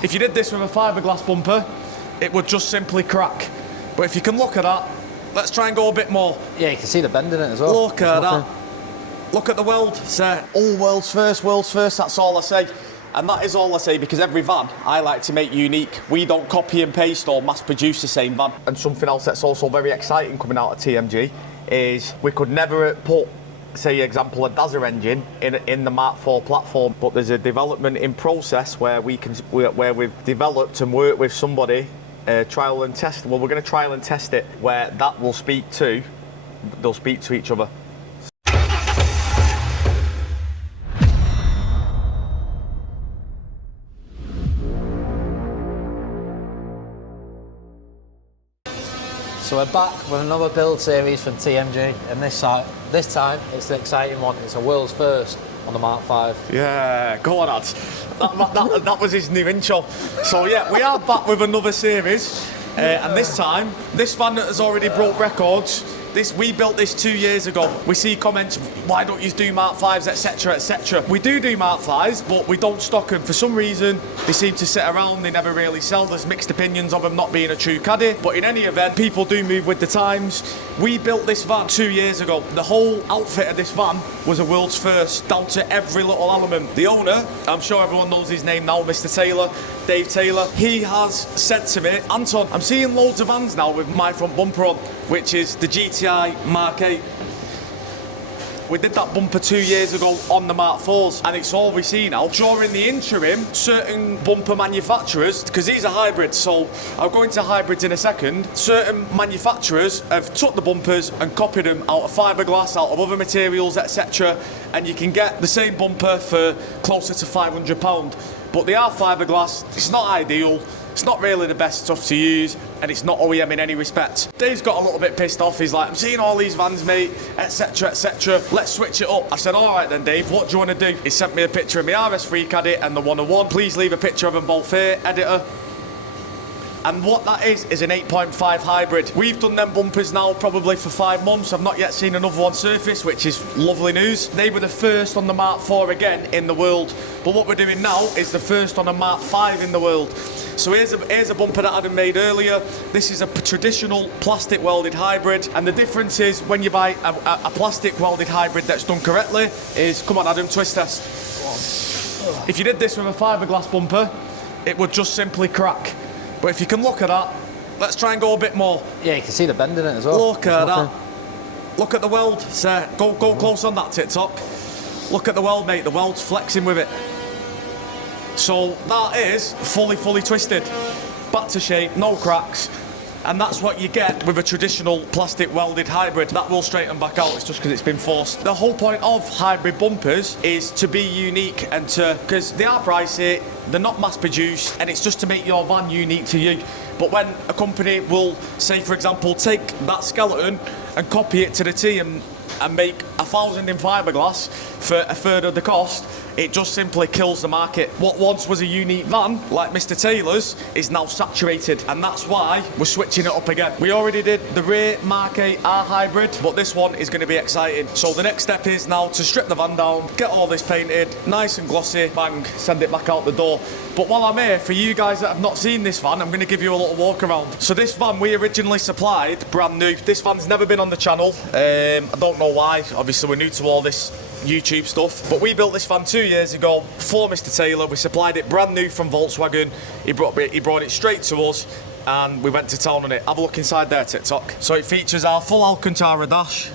If you did this with a fiberglass bumper, it would just simply crack. But if you can look at that, let's try and go a bit more. Yeah, you can see the bend in it as well. Look at that. Look at the weld, sir. All world's first, that's all I say. And that is all I say, because every van I like to make unique. We don't copy and paste or mass produce the same van. And something else that's also very exciting coming out of TMG is we could never put, say, example, a Dazza engine in the Mark IV platform, but there's a development in process where we've developed and worked with somebody, trial and test. Well, we're going to trial and test it where that will they'll speak to each other. So we're back with another build series from TMG, and this time it's an exciting one. It's a world's first on the Mark V. Yeah, go on, lads. That was his new intro. So yeah, we are back with another series, and this time, this van has already broke records. We built this 2 years ago. We see comments, why don't you do Mark Vs, etc, etc. We do Mark Vs, but we don't stock them. For some reason, they seem to sit around, they never really sell. There's mixed opinions of them not being a true caddy. But in any event, people do move with the times. We built this van 2 years ago. The whole outfit of this van was a world's first, down to every little element. The owner, I'm sure everyone knows his name now, Mr. Taylor, Dave Taylor, he has said to me, Anton, I'm seeing loads of vans now with my front bumper on, which is the GTI Mk5. We did that bumper 2 years ago on the Mark IVs, and it's all we see now. During the interim, certain bumper manufacturers, because these are hybrids, so I'll go into hybrids in a second, certain manufacturers have took the bumpers and copied them out of fiberglass, out of other materials, etc. And you can get the same bumper for closer to £500. But they are fiberglass, it's not ideal. It's not really the best stuff to use, and it's not OEM in any respect. Dave's got a little bit pissed off. He's like, I'm seeing all these vans, mate, etc, etc. Let's switch it up. I said, all right then, Dave, what do you want to do? He sent me a picture of my RS3 Caddy and the 101. Please leave a picture of them both here, editor. And what that is an 8.5 hybrid. We've done them bumpers now probably for 5 months. I've not yet seen another one surface, which is lovely news. They were the first on the Mark IV again in the world. But what we're doing now is the first on a Mark V in the world. So here's a bumper that Adam made earlier. This is a traditional plastic welded hybrid. And the difference is when you buy a plastic welded hybrid that's done correctly is, come on Adam, twist test. If you did this with a fiberglass bumper, it would just simply crack. But if you can look at that, let's try and go a bit more. Yeah, you can see the bend in it as well. Look at that. Look at the weld, sir. Go close on that TikTok. Look at the weld, mate. The weld's flexing with it. So that is fully twisted. Back to shape, no cracks. And that's what you get with a traditional plastic welded hybrid. That will straighten back out, it's just because it's been forced. The whole point of hybrid bumpers is to be unique and because they are pricey, they're not mass produced, and it's just to make your van unique to you. But when a company will, say for example, take that skeleton and copy it to the T and make 1,000 in fiberglass for a third of the cost, it just simply kills the market. What once was a unique van, like Mr. Taylor's, is now saturated, and that's why we're switching it up again. We already did the rear Mark 8R hybrid, but this one is going to be exciting. So the next step is now to strip the van down, get all this painted, nice and glossy, bang, send it back out the door. But while I'm here, for you guys that have not seen this van, I'm going to give you a little walk around. So this van we originally supplied, brand new. This van's never been on the channel. I don't know why, obviously we're new to all this YouTube stuff, but we built this van 2 years ago for Mr. Taylor. We supplied it brand new from Volkswagen. He brought it straight to us, and we went to town on it. Have a look inside there, TikTok. So it features our full Alcantara dash,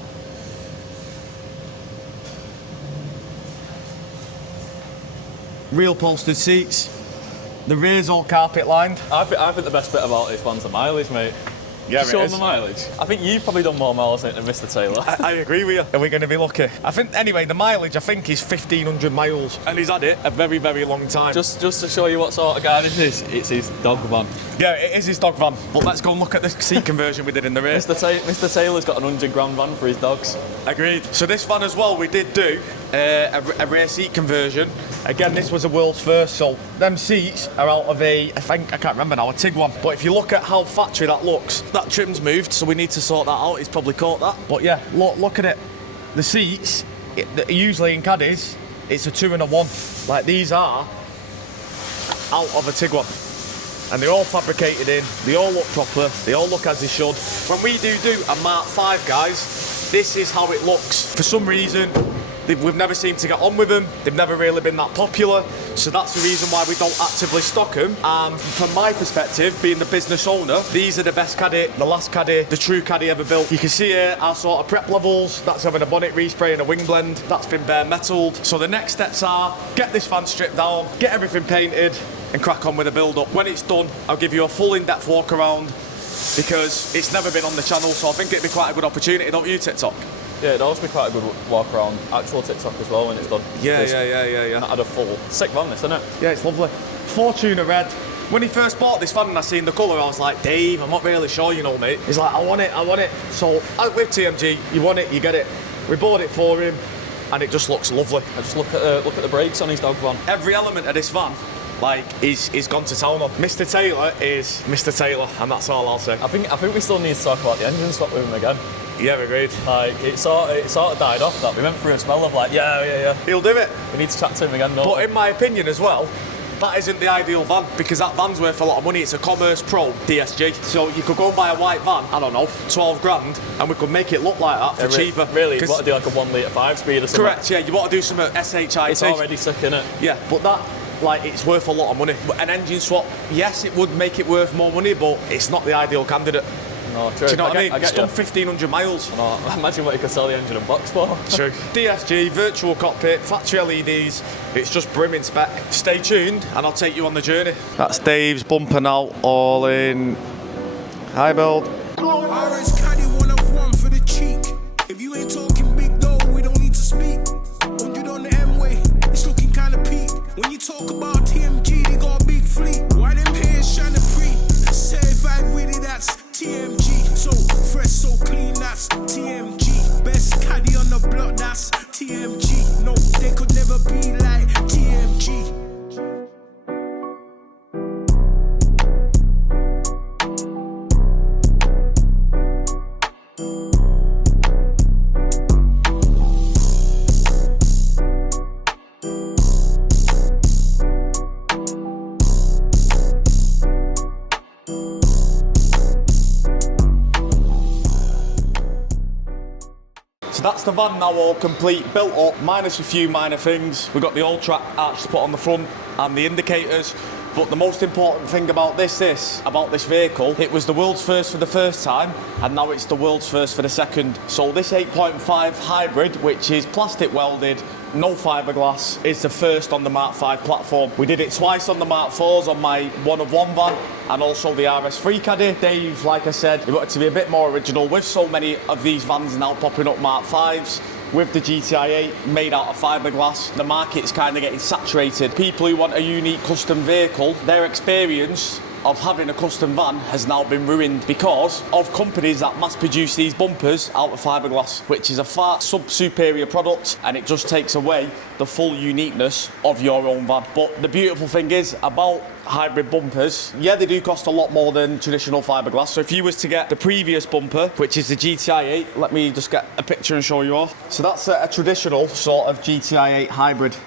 real upholstered seats, the rear's all carpet lined. I think the best bit about this van's the mileage, mate. Yeah, show the mileage. I think you've probably done more miles than Mr. Taylor. I agree with you. Are we going to be lucky? I think, anyway, the mileage, I think, is 1,500 miles. And he's had it a very, very long time. Just to show you what sort of guy this is, it's his dog van. Yeah, it is his dog van. But let's go and look at the seat conversion we did in the rear. Mr. Taylor's got an 100 grand van for his dogs. Agreed. So this van as well, we did do a rear seat conversion. Again, this was a world's first, so them seats are out of I can't remember now, a Tiguan. But if you look at how factory that looks, that trim's moved, so we need to sort that out. He's probably caught that. But yeah, look at it. The seats, usually in caddies, it's a 2 and a 1. Like these are out of a Tiguan. And they're all fabricated in, they all look proper, they all look as they should. When we do a Mark 5, guys, this is how it looks. For some reason, we've never seemed to get on with them. They've never really been that popular. So that's the reason why we don't actively stock them. And from my perspective, being the business owner, these are the best caddy, the last caddy, the true caddy ever built. You can see here our sort of prep levels. That's having a bonnet respray and a wing blend. That's been bare metaled. So the next steps are, get this van stripped down, get everything painted, and crack on with the build up. When it's done, I'll give you a full in-depth walk around because it's never been on the channel, so I think it'd be quite a good opportunity, don't you, TikTok? Yeah, it'd also be quite a good walk around actual TikTok as well when it's done. Yeah. Not had a full sick van, this, isn't it? Yeah, it's lovely. Fortuna red. When he first bought this van and I seen the colour, I was like, Dave, I'm not really sure, you know, mate. He's like, I want it. So with TMG, you want it, you get it. We bought it for him, and it just looks lovely. I just look at the brakes on his dog van. Every element of this van, like, he's gone to town on. Mr. Taylor is Mr. Taylor, and that's all I'll say. I think we still need to talk about the engine swap with him again. Yeah, agreed. Like, it sort of died off that. We went through a spell of like, yeah. He'll do it. We need to chat to him again, no? But in my opinion as well, that isn't the ideal van because that van's worth a lot of money. It's a Commerce Pro DSG. So you could go and buy a white van, I don't know, 12 grand, and we could make it look like that for cheaper. Really, you want to do like a 1 litre 5-speed or something? Correct, yeah. You want to do some SHIT. It's already sick, innit? Yeah, but that, like, it's worth a lot of money. An engine swap, yes, it would make it worth more money, but it's not the ideal candidate. No, true. Do you know what I mean? It's done 1,500 miles. No, imagine what you could sell the engine and box for. True. DSG, virtual cockpit, factory LEDs. It's just brimming spec. Stay tuned and I'll take you on the journey. That's Dave's bumper now, all in high build. RS Caddy 101 for the cheek. If you ain't talking big though, we don't need to speak. 100 on the M-way, it's looking kinda peak. When you talk about TMG, they got a big fleet. Why them hairs shine free? Certified with it, that's TMG. So fresh, so clean, that's TMG. Best caddy on the block, that's TMG. No, they could never be like TMG. That's the van now all complete, built up, minus a few minor things. We've got the old track arch to put on the front and the indicators. But the most important thing about this vehicle, it was the world's first for the first time, and now it's the world's first for the second. So this 8.5 hybrid, which is plastic welded, no fiberglass, is the first on the Mark 5 platform. We did it twice on the Mark 4s on my 1 of 1 van and also the RS3 Caddy. Dave, like I said, he wanted to be a bit more original with so many of these vans now popping up Mark 5s. With the GTI 8 made out of fiberglass, the market's kind of getting saturated. People who want a unique custom vehicle, their experience of having a custom van has now been ruined because of companies that mass produce these bumpers out of fiberglass, which is a far superior product, and it just takes away the full uniqueness of your own van. But the beautiful thing is about hybrid bumpers, yeah, they do cost a lot more than traditional fiberglass. So if you was to get the previous bumper, which is the GTI 8, let me just get a picture and show you all. So that's a traditional sort of GTI 8 hybrid,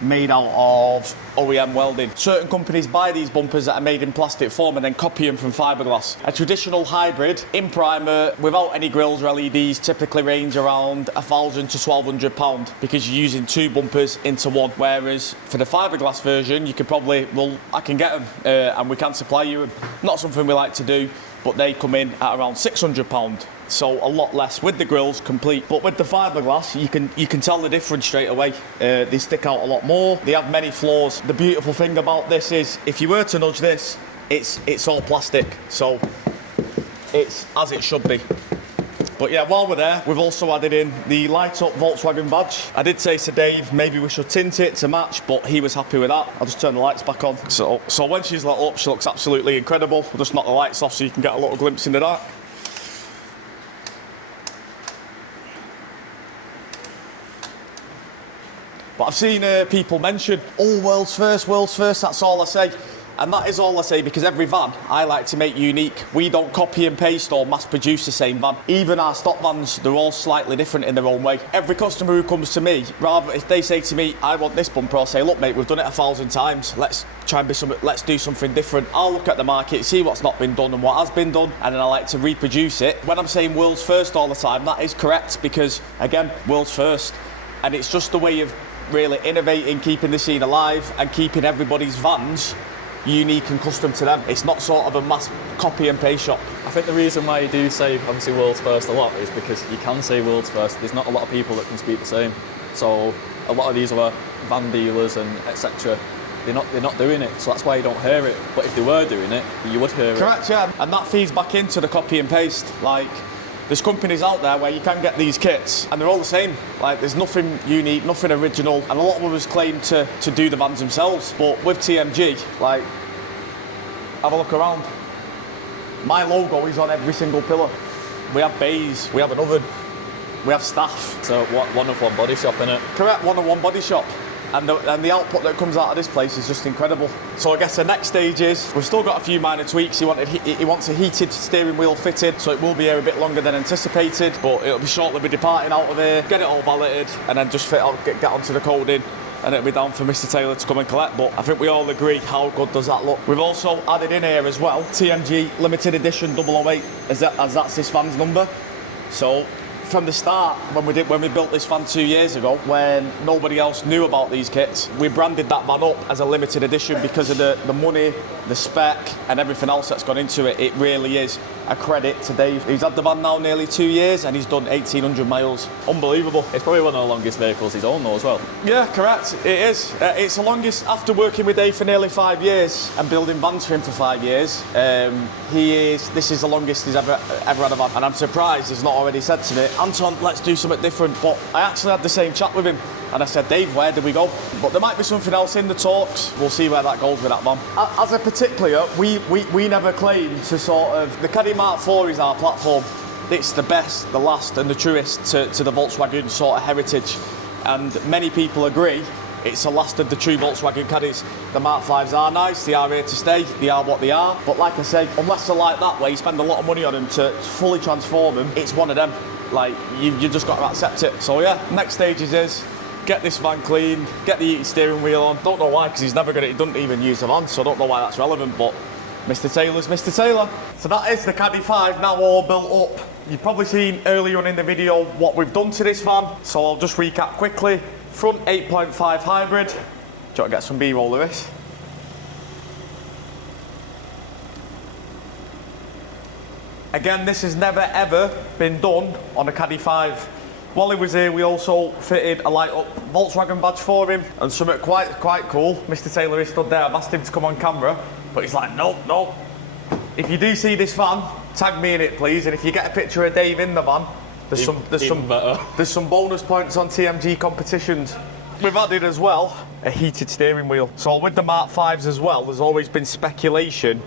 made out of OEM welding. Certain companies buy these bumpers that are made in plastic form and then copy them from fiberglass. A traditional hybrid in primer without any grills or LEDs typically range around £1,000 to £1,200 because you're using two bumpers into one. Whereas for the fiberglass version, you could probably, well, I can get them and we can supply you. Not something we like to do, but they come in at around £600. So a lot less with the grills complete. But with the fiberglass, you can tell the difference straight away. They stick out a lot more. They have many flaws. The beautiful thing about this is, if you were to nudge this, it's all plastic. So it's as it should be. But yeah, while we're there, we've also added in the light up Volkswagen badge. I did say to Dave, maybe we should tint it to match, but he was happy with that. I'll just turn the lights back on. So when she's lit up, she looks absolutely incredible. We'll just knock the lights off so you can get a little glimpse in the dark. But I've seen people mention, oh, world's first, that's all I say. And that is all I say, because every van I like to make unique. We don't copy and paste or mass produce the same van. Even our stock vans, they're all slightly different in their own way. Every customer who comes to me, rather if they say to me, I want this bumper, I'll say, look mate, we've done it 1,000 times. Let's do something different. I'll look at the market, see what's not been done and what has been done, and then I like to reproduce it. When I'm saying world's first all the time, that is correct, because again, world's first. And it's just a way of really innovating, keeping the scene alive and keeping everybody's vans unique and custom to them. It's not sort of a mass copy and paste shop. I think the reason why you do say obviously world's first a lot is because you can say world's first. There's not a lot of people that can speak the same. So a lot of these other van dealers and etc. They're not doing it. So that's why you don't hear it. But if they were doing it, you would hear it. Correct, yeah. And that feeds back into the copy and paste. Like, there's companies out there where you can get these kits and they're all the same. Like, there's nothing unique, nothing original, and a lot of us claim to do the vans themselves. But with TMG, like, have a look around. My logo is on every single pillar. We have bays, we have an oven, we have staff. So one of one body shop, innit? Correct, one of one body shop. And the output that comes out of this place is just incredible. So I guess the next stage is, we've still got a few minor tweaks. He wants a heated steering wheel fitted, so it will be here a bit longer than anticipated, but it'll be shortly be departing out of here, get it all validated, and then just fit out, get onto the coding, and it'll be down for Mr. Taylor to come and collect. But I think we all agree, how good does that look? We've also added in here as well, TMG Limited Edition 008, as that's this van's number. So from the start, when we built this van 2 years ago, when nobody else knew about these kits, we branded that van up as a limited edition because of the money, the spec, and everything else that's gone into it. It really is a credit to Dave. He's had the van now nearly 2 years and he's done 1,800 miles. Unbelievable. It's probably one of the longest vehicles he's owned though as well. Yeah, correct. It is. It's the longest, after working with Dave for nearly 5 years and building vans for him for 5 years. This is the longest he's ever had a van. And I'm surprised he's not already said to me, Anton, let's do something different. But I actually had the same chat with him. And I said, Dave, where do we go? But there might be something else in the talks. We'll see where that goes with that van. As a particular, we never claim to sort of... The Caddy Mk5 is our platform. It's the best, the last and the truest to the Volkswagen sort of heritage. And many people agree it's the last of the true Volkswagen Caddies. The Mk5s are nice, they are here to stay, they are what they are. But like I say, unless they're like that, where you spend a lot of money on them to fully transform them, it's one of them. Like, you just got to accept it. So yeah, next stages is get this van cleaned, get the heated steering wheel on. Don't know why, because he doesn't even use the van, so I don't know why that's relevant, but Mr. Taylor's Mr. Taylor. So that is the Caddy 5 now all built up. You've probably seen earlier on in the video what we've done to this van, so I'll just recap quickly. Front 8.5 hybrid. Do you want to get some B-roll of this? Again, this has never ever been done on a Caddy 5. While he was here, we also fitted a light up Volkswagen badge for him, and something quite cool. Mr. Taylor is stood there. I've asked him to come on camera, but he's like, no. If you do see this van, tag me in it, please. And if you get a picture of Dave in the van, there's some bonus points on TMG competitions. We've added as well a heated steering wheel. So with the Mk5s as well, there's always been speculation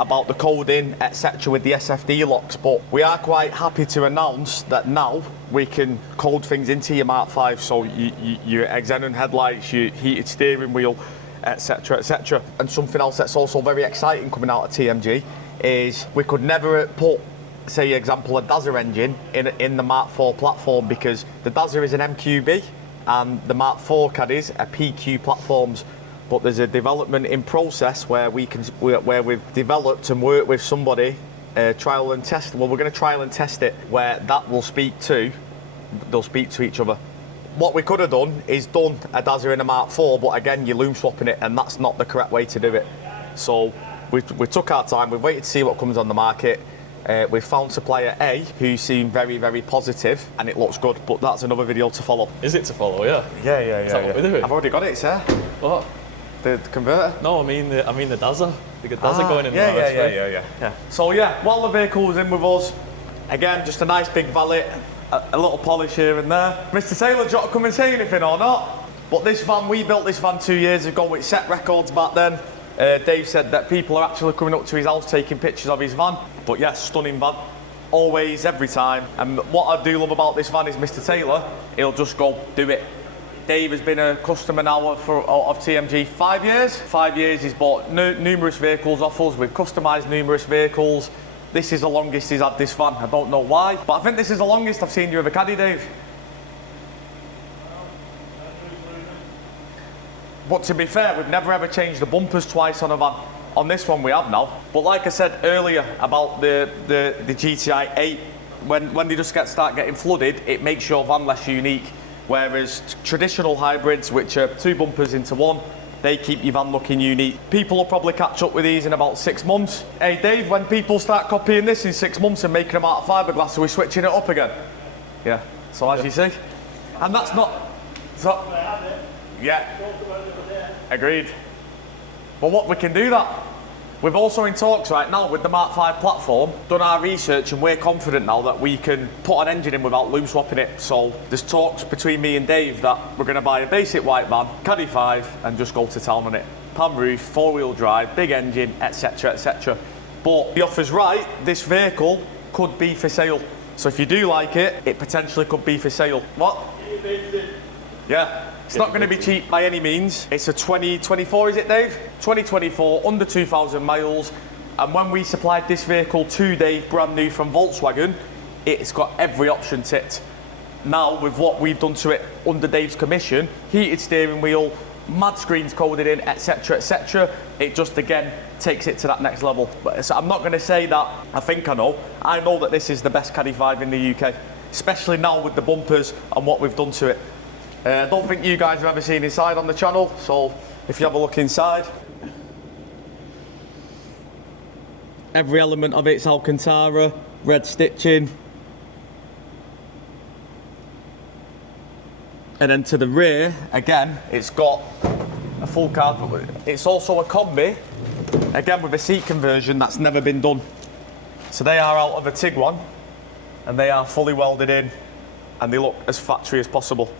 about the coding, etc. with the SFD locks, but we are quite happy to announce that now we can code things into your Mk5, so your xenon headlights, your heated steering wheel, etc, etc. And something else that's also very exciting coming out of TMG is we could never put, say, example, a Dazza engine in the Mk4 platform, because the Dazza is an MQB and the Mk4 Caddies are PQ platforms. But there's a development in process where we've developed and worked with somebody, trial and test. Well, we're going to trial and test it where they'll speak to each other. What we could have done is done a Dazza in a Mk4, but again, you're loom swapping it, and that's not the correct way to do it. So we took our time, we've waited to see what comes on the market. We've found supplier A who seemed very, very positive, and it looks good, but that's another video to follow. Is it to follow, yeah? Yeah. Is that what we're doing? I've already got it, sir. What? The converter? No, I mean the Dazza. The Dazza going in there. Yeah. So yeah, while the vehicle was in with us, again, just a nice big valet, a little polish here and there. Mr. Taylor, do you want to come and say anything or not? But this van, we built this van 2 years ago. It set records back then. Dave said that people are actually coming up to his house taking pictures of his van. But yes, stunning van. Always, every time. And what I do love about this van is Mr. Taylor, he'll just go do it. Dave has been a customer now of TMG 5 years. 5 years he's bought numerous vehicles off us. We've customised numerous vehicles. This is the longest he's had this van. I don't know why, but I think this is the longest I've seen you with a Caddy, Dave. But to be fair, we've never ever changed the bumpers twice on a van. On this one we have now. But like I said earlier about the GTI 8, when they just start getting flooded, it makes your van less unique. Whereas traditional hybrids, which are 2 bumpers into 1, they keep your van looking unique. People will probably catch up with these in about 6 months. Hey Dave, when people start copying this in 6 months and making them out of fiberglass, are we switching it up again? Yeah, so as you see. And that's not... So, yeah, agreed. But what we can do that. We're also in talks right now with the Mark 5 platform, done our research, and we're confident now that we can put an engine in without loop swapping it. So there's talks between me and Dave that we're going to buy a basic white van, Caddy 5, and just go to town on it. Pan roof, 4-wheel drive, big engine, etc, etc. But the offer's right, this vehicle could be for sale. So if you do like it, it potentially could be for sale. What? Yeah. It's not going to be cheap by any means. It's a 2024, is it, Dave? 2024, under 2,000 miles. And when we supplied this vehicle to Dave, brand new from Volkswagen, it's got every option ticked. Now, with what we've done to it under Dave's commission, heated steering wheel, mad screens coded in, etc, etc, it just, again, takes it to that next level. But so I'm not going to say that I think I know. I know that this is the best Caddy 5 in the UK, especially now with the bumpers and what we've done to it. I don't think you guys have ever seen inside on the channel, so if you have a look inside, every element of it's Alcantara, red stitching, and then to the rear, again, it's got a full carpet. It's also a combi, again with a seat conversion that's never been done. So they are out of a Tiguan, and they are fully welded in, and they look as factory as possible.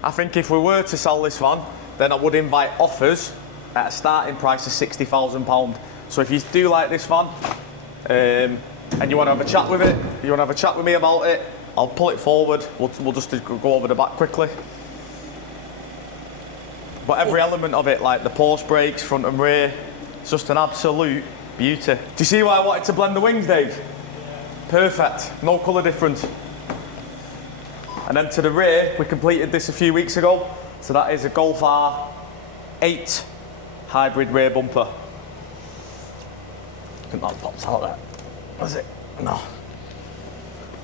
I think if we were to sell this van, then I would invite offers at a starting price of £60,000. So if you do like this van, and you want to have a chat with it, you want to have a chat with me about it, I'll pull it forward. We'll just go over the back quickly. But every element of it, like the post brakes, front and rear, it's just an absolute beauty. Do you see why I wanted to blend the wings, Dave? Perfect, no colour difference. And then to the rear, we completed this a few weeks ago. So that is a Golf R8 hybrid rear bumper. I think that pops out there. Was it? No.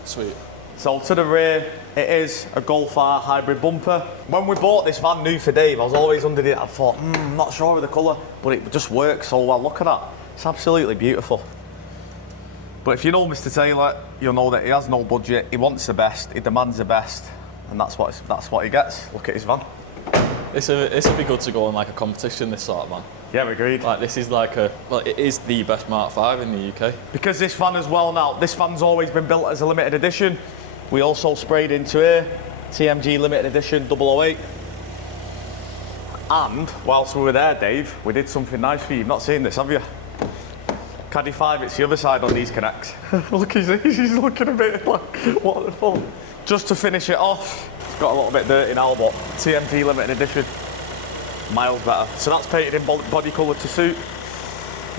Sweet. So to the rear, it is a Golf R hybrid bumper. When we bought this van new for Dave, I was always under it. I thought, I'm not sure of the colour, but it just works so well. Look at that. It's absolutely beautiful. But if you know Mr. Taylor, you'll know that he has no budget. He wants the best. He demands the best, and that's what he gets. Look at his van. It's a bit good to go on like a competition, this sort of van. Yeah, agreed. Like this is like it is the best Mark 5 in the UK. Because this van as well now, this van's always been built as a limited edition. We also sprayed into here, TMG limited edition 008. And whilst we were there, Dave, we did something nice for you. You've not seen this, have you? Caddy 5, it's the other side on these connects. Look, he's looking a bit like, what the fuck? Just to finish it off, it's got a little bit dirty now, but TMG limited edition, miles better. So that's painted in body colour to suit,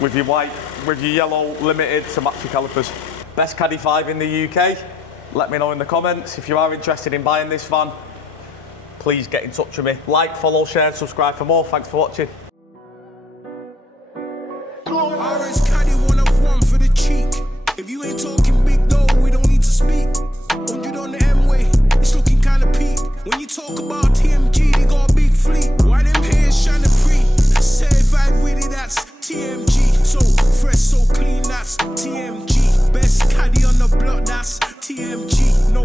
with your white, with your yellow limited to match your calipers. Best Caddy 5 in the UK. Let me know in the comments. If you are interested in buying this van, please get in touch with me. Like, follow, share, subscribe for more. Thanks for watching. RS Caddy 1 of 1 for the cheek. If you ain't talking big dough, we don't need to speak. 100 on the M-way, it's looking kinda peak. When you talk about TMG, they got a big fleet. Why them hairs shining free? Certified with it, that's TMG. So fresh, so clean, that's TMG. Best caddy on the block, that's TMG. No